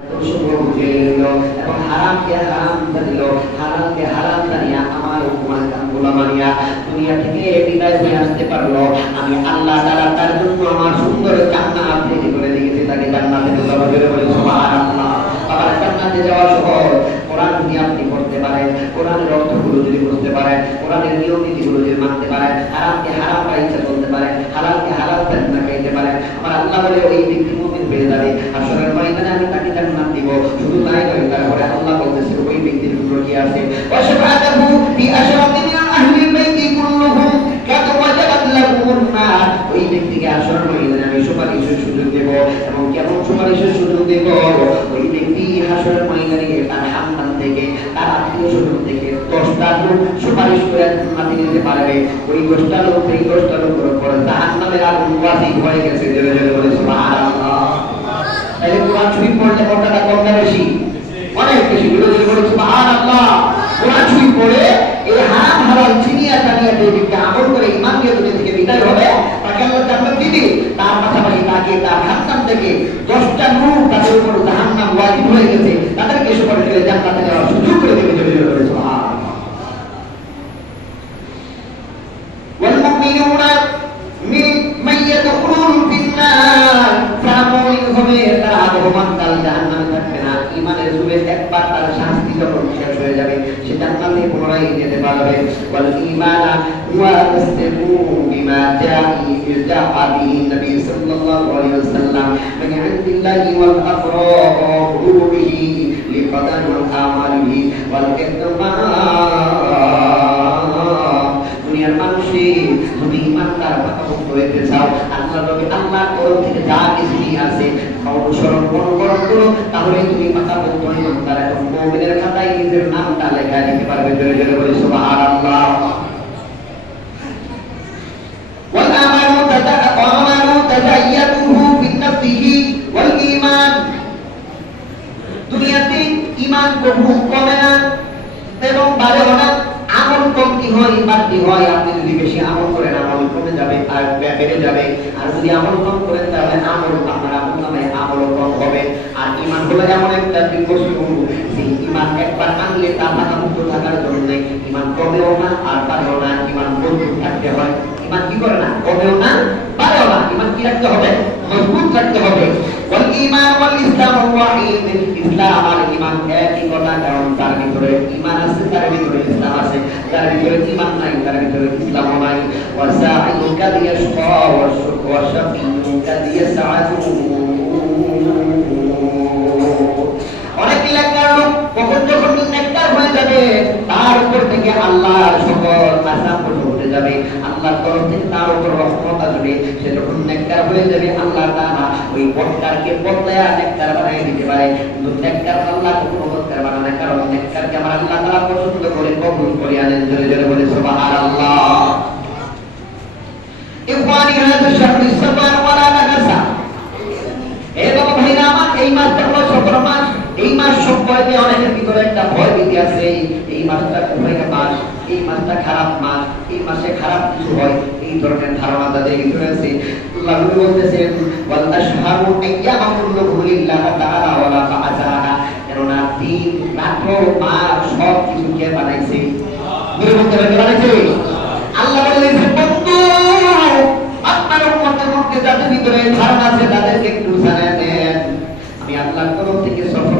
এবং হারামকে হারাম জানিল, হারামকে হারাম জানিয়া আমার হুকুমের কামগুলো মানিয়া দুনিয়া থেকে বিদায় হয়ে আসতে পারলো। আমি আল্লাহ তাআলা তার জন্য আমার সুন্দর জান্নাত তৈরি করে দিয়েছি, তাকে জান্নাতে যাওয়া জোরে বলি সুবহানাল্লাহ। আবার জান্নাতে যাওয়া সহজ। কোরআন যদি আপনি পড়তে পারেন, কোরআনের অর্থগুলো যদি বুঝতে পারেন, কোরআনের নিয়ম নীতিগুলো যদি মানতে পারেন, হারামকে হারাম পাইতে বলতে পারেন, হালালকে হালাল না খাইতে পারেন, আমার আল্লাহ বলে ওই ব্যক্তি মুমিন হয়ে যাবে। আসরের ময়দানে আমি তাকে জান্নাত দিব। শুধু তাই নয়, তারপরে আল্লাহ বলতেছে ওই ব্যক্তির উপর কি আছে, ওয়াশফাআতুহু বি আশরাফি মিন আহলিল বাইতি কুল্লুহুম কাদ ওয়াজাবাত লাহুমুন নার। ওই ব্যক্তিকে আসরের ময়দানে আমি সুপারিশের সুযোগ দেব। এবং কেমন সুপারিশের সুযোগ দেব? ওই ব্যক্তি আসরের ময়দানে তার হামদান থেকে, তার আত্মীয়-স্বজন থেকে 10টা লোক সুপারিশ করে জান্নাতে নিতে পারবে। ওই 10টা লোক, এই 10টা লোকের উপর জাহান্নামের আগুন ওয়াজিব হয়ে গেছে। জোরে জোরে বলে সুবহানাল্লাহ। তাহলে কোরআন শরীফ পড়লে কতটা কম না বেশি? অনেক বেশি। জোরে বলে সুবহানাল্লাহ। কোরআন শরীফ পড়ে এই হারাম হালাল চিনিয়া জানিয়া যে ব্যক্তি আমল করে ঈমান নিয়ে দুনিয়া থেকে বিদায় হবে, তাকে আল্লাহ জান্নাত দিবে। তার পাশাপাশি তাকে তার খানদান থেকে 10টা নূর তাদের উপর জাহান্নাম ওয়াজিব হয়ে গেছে, তাদেরকে সুপারিশ করে জান্নাতে যাওয়ার সুযোগ করে দেবে। জোরে জোরে বলে সুবহানাল্লাহ। ওয়াল মুমিনুনা মিন ইয়াদখুলুন ফিন-নার, ফামুমিন হবে তারা আদমান কাল জাহান্নামে থাকবে না। ঈমানের জোরে একবার তার শাস্তি যখন শেষ হয়ে যাবে, সে জান্নাতে পুনরায় যেতে পারবে। ওয়াল ঈমানা ওয়া তাসদিকু বিমা জাআ বিহি নবী সাল্লাল্লাহু আলাইহি ওয়াসাল্লাম মিন ইনদিল্লাহি ওয়াল আফরাহু বিহি লিফাদান ওয়াল আমালিহি ওয়াল ইকমাল। দুনিয়ার মানুষে যদি ইমানদার পাকাপোক্ত হইতে চাও, আল্লাহর নবী আল্লাহর তরফ থেকে যা কিছু আছে অনুসরণ করো, তাহলে তুমি পাকাপোক্ত ইমানদার এবং মুমিনের খাতায় নিজের নামটা লেখা দিতে পারবে। জোরে জোরে বলি সুবহানাল্লাহ। ওয়াল আমানু তাদাইয়াতুহু বিনাফসিহি ওয়াল ঈমান। দুনিয়াতে ঈমান কখনো কমে না এবং বাড়েও না। আমল কমতি হয়, বাড়তি হয়। আপনি যদি বেশি আমল করেন, আমল কমে যাবে আর বেড়ে যাবে। আর যদি আমল কম করেন, তাহলে আমল আপনার আমল নামে আমল কম হবে। আর ঈমান হলো এমন একটা বস্তু, যে ঈমান একবার আনলে তার পাকাপোক্ত থাকার জন্য ঈমান কমেও না আর বাড়েও না। ঈমান মজবুত থাকতে হয়। ঈমান কি করে না? কমেও না, বাড়েও না। ঈমান কি রাখতে হবে? মজবুত রাখতে হবে। ওয়াল ঈমান ওয়াল ইসলাম ওয়াহিদ। ইসলাম আর ঈমান একই কথা, কারণ তার ভিতরে ঈমান আছে, তার ভিতরে ইসলাম আছে। তার ভিতরে ঈমান নাই, তার ভিতরে ইসলাম নাই। ওয়াসাইউকা লিয়াশকা ওয়া শাফিউকা লিয়াসআদু। অনেক নেককার লোক কখন যখন নেককার হয়ে যাবে, তার উপর থেকে আল্লাহর সকল আযাব উঠে যাবে, আল্লাহর তরফ থেকে তার উপর রহমত আসবে। সে যখন নেককার হয়ে যাবে, আল্লাহ তাআলা ওই বদকারকে বদলায়া নেককার বানিয়ে দিতে পারে। কিন্তু নেককার আল্লাহ কখনো বদকার বানায় না, কারণ নেককারকে আমার আল্লাহ তাআলা পছন্দ করে, কবুল করে আনেন। জোরে জোরে বলে সুবহানাল্লাহ। ইখওয়ানি হাযা শাহরুস সাফার ওয়ালা নাগাসা। এ বাবা ভাইরা আমার, এই মাসটা হলো সফর মাস। এই মাস সম্পর্কে অনেকের ভিতরে একটা ভয় ভীতি আছে। এই মাসটা কোথায় মাস, এই মাসটা খারাপ মাস, এই মাসে খারাপ কিছু হয়, এই ধরনের ধারণা তাদের ভিতরে আছে। আল্লাহ বলতেছেন ওয়াল আশহারু আইয়ামুল্লাহু লিল্লাহ তাআলা ওয়ালা ফাআযাহা। কেননা দিন রাত মাস সব কিছু কে বানাইছে? বানাইছে আল্লাহ। বললেন বন্ধু, আপনার উম্মতের মধ্যে যাদের ভিতরে ধারণা আছে তাদেরকে একটু জানায় দেন, আমি আল্লাহর তরফ থেকে সফর